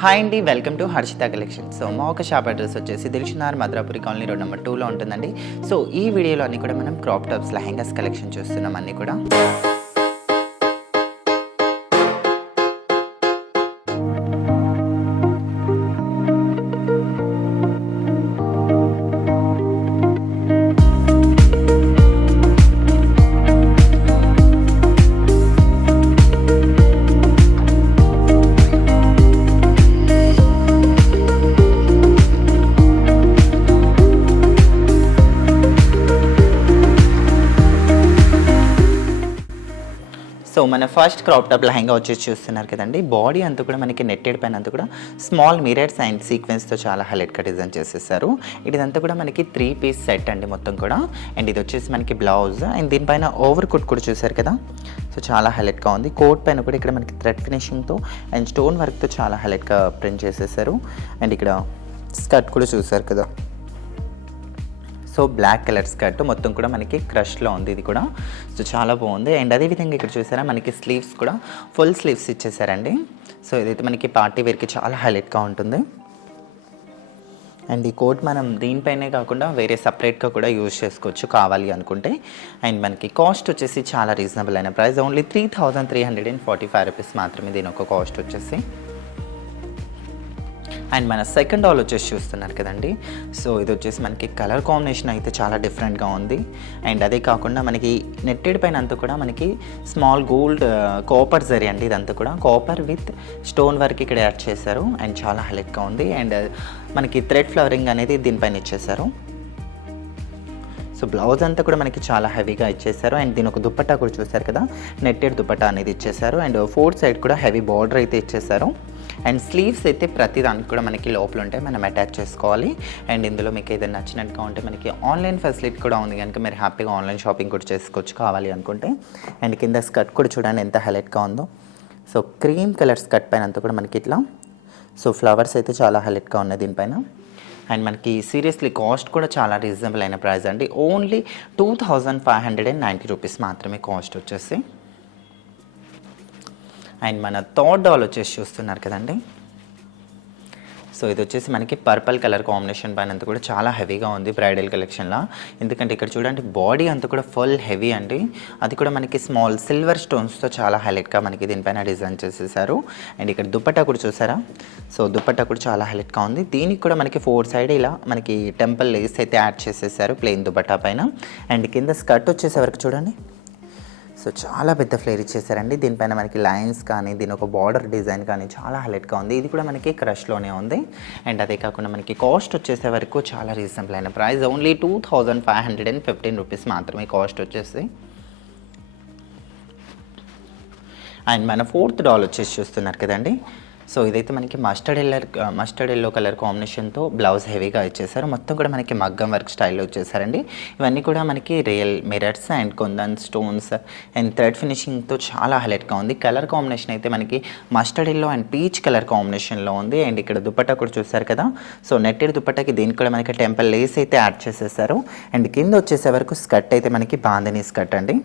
Hi అండి, welcome to Harshitha collection. So మా ఒక షాప్ అడ్రస్ వచ్చేసి దిల్షునార్ మద్రాపురి కాలనీ రోడ్ నెంబర్ 2లో ఉంటుందండి. సో ఈ వీడియోలో అన్ని కూడా మనం క్రాప్ టాప్స్ లెహెంగాస్ కలెక్షన్ చూస్తున్నాం అన్నీ కూడా. సో మన ఫస్ట్ క్రాప్ టాప్ లెహంగా వచ్చేసి చూస్తున్నారు కదండి. బాడీ అంతా కూడా మనకి నెట్టెడ్ పైన అంతా కూడా స్మాల్ మిరర్స్ అండ్ సీక్వెన్స్తో చాలా హైలైట్గా డిజైన్ చేసేసారు. ఇదంతా కూడా మనకి 3 పీస్ సెట్ అండి మొత్తం కూడా. అండ్ ఇది వచ్చేసి మనకి బ్లౌజ్ అండ్ దీనిపైన ఓవర్ కుట్ కూడా చూసారు కదా. సో చాలా హైలైట్గా ఉంది. కోట్ పైన కూడా ఇక్కడ మనకి థ్రెడ్ ఫినిషింగ్తో అండ్ స్టోన్ వర్క్తో చాలా హైలైట్గా ప్రింట్ చేసేసారు. అండ్ ఇక్కడ స్కర్ట్ కూడా చూసారు కదా. సో బ్లాక్ కలర్ స్కర్ట్ మొత్తం కూడా మనకి క్రష్లో ఉంది ఇది కూడా. సో చాలా బాగుంది. అండ్ అదేవిధంగా ఇక్కడ చూసారా మనకి స్లీవ్స్ కూడా ఫుల్ స్లీవ్స్ ఇచ్చేసారండి. సో ఇదైతే మనకి పార్టీ వేర్కి చాలా హైలైట్గా ఉంటుంది. అండ్ ఈ కోట్ మనం దీనిపైనే కాకుండా వేరే సపరేట్గా కూడా యూజ్ చేసుకోవచ్చు కావాలి అనుకుంటే. అండ్ మనకి కాస్ట్ వచ్చేసి చాలా రీజనబుల్ అయిన ప్రైస్, ఓన్లీ 3345 రూపీస్ మాత్రమే దీని ఒక కాస్ట్ వచ్చేసి. అండ్ మన సెకండ్ హాల్ వచ్చేసి చూస్తున్నారు కదండి. సో ఇది వచ్చేసి మనకి కలర్ కాంబినేషన్ అయితే చాలా డిఫరెంట్గా ఉంది. అండ్ అదే కాకుండా మనకి నెట్టెడ్ పైన అంతా కూడా మనకి స్మాల్ గోల్డ్ కాపర్ జరీ అండి. ఇదంతా కూడా కాపర్ విత్ స్టోన్ వర్క్ ఇక్కడ యాడ్ చేశారు. అండ్ చాలా హైలైట్గా ఉంది. అండ్ మనకి థ్రెడ్ ఫ్లవరింగ్ అనేది దీనిపైన ఇచ్చేసారు. సో బ్లౌజ్ అంతా కూడా మనకి చాలా హెవీగా ఇచ్చేసారు. అండ్ దీని ఒక దుపట్టా కూడా చూసారు కదా, నెట్టెడ్ దుపట్టా అనేది ఇచ్చేసారు. అండ్ 4th సైడ్ కూడా హెవీ బార్డర్ అయితే ఇచ్చేసారు. అండ్ స్లీవ్స్ అయితే ప్రతి దానికి కూడా మనకి లోపల ఉంటే మనం అటాచ్ చేసుకోవాలి. అండ్ ఇందులో మీకు ఏదైనా నచ్చినట్టుగా ఉంటే మనకి ఆన్లైన్ ఫెసిలిటీ కూడా ఉంది కనుక మీరు హ్యాపీగా ఆన్లైన్ షాపింగ్ కూడా చేసుకోవచ్చు కావాలి అనుకుంటే. అండ్ కింద స్కర్ట్ కూడా చూడండి ఎంత హైలైట్గా ఉందో. సో క్రీమ్ కలర్ స్కర్ట్ పైన అంతా కూడా మనకి ఇట్లా సో ఫ్లవర్స్ అయితే చాలా హైలైట్గా ఉన్నాయి దీనిపైన. అండ్ మనకి సీరియస్లీ కాస్ట్ కూడా చాలా రీజనబుల్ అయిన ప్రైస్ అండి. ఓన్లీ 2590 రూపీస్ మాత్రమే కాస్ట్ వచ్చేసి. అండ్ మన థర్డ్ డాల్ వచ్చేసి చూస్తున్నారు కదండి. సో ఇది వచ్చేసి మనకి పర్పుల్ కలర్ కాంబినేషన్ పైన అంతా కూడా చాలా హెవీగా ఉంది బ్రైడల్ కలెక్షన్లో. ఎందుకంటే ఇక్కడ చూడండి బాడీ అంతా కూడా ఫుల్ హెవీ అండి. అది కూడా మనకి స్మాల్ సిల్వర్ స్టోన్స్తో చాలా హైలైట్గా మనకి దీనిపైన డిజైన్ చేసేసారు. అండ్ ఇక్కడ దుపట్టా కూడా చూసారా. సో దుపట్టా కూడా చాలా హైలైట్గా ఉంది. దీనికి కూడా మనకి 4 సైడ్ ఇలా మనకి టెంపుల్ లేస్ అయితే యాడ్ చేసేసారు ప్లెయిన్ దుపట్టా పైన. అండ్ కింద స్కర్ట్ వచ్చేసే వరకు చూడండి. సో చాలా పెద్ద ఫ్లేర్ ఇచ్చేసారండి. దీనిపైన మనకి లైన్స్ కానీ దీని ఒక బార్డర్ డిజైన్ కానీ చాలా హైలైట్గా ఉంది. ఇది కూడా మనకి క్రష్లోనే ఉంది. అండ్ అదే కాకుండా మనకి కాస్ట్ వచ్చేసే వరకు చాలా రీజనబుల్ అయిన ప్రైస్, ఓన్లీ 2515 రూపీస్ మాత్రమే కాస్ట్ వచ్చేసి. అండ్ మన 4th డాల్ వచ్చేసి చూస్తున్నారు కదండి. సో ఇదైతే మనకి మస్టర్డ్ ఎల్లో కలర్ కాంబినేషన్తో బ్లౌజ్ హెవీగా ఇచ్చేసారు. మొత్తం కూడా మనకి మగ్గం వర్క్ స్టైల్లో వచ్చేసారండి. ఇవన్నీ కూడా మనకి real mirrors and kundan stones and thread ఫినిషింగ్తో చాలా హైలైట్గా ఉంది. కలర్ కాంబినేషన్ అయితే మనకి mustard yellow and peach colour కాంబినేషన్లో ఉంది. అండ్ ఇక్కడ దుపట్టా కూడా చూసారు కదా. సో నెట్టెడ్ దుపట్టాకి దీనికి కూడా మనకి టెంపుల్ లేస్ అయితే యాడ్ చేసేసారు. అండ్ కింద వచ్చేసే వరకు స్కర్ట్ అయితే మనకి బాందినీ స్కర్ట్ అండి.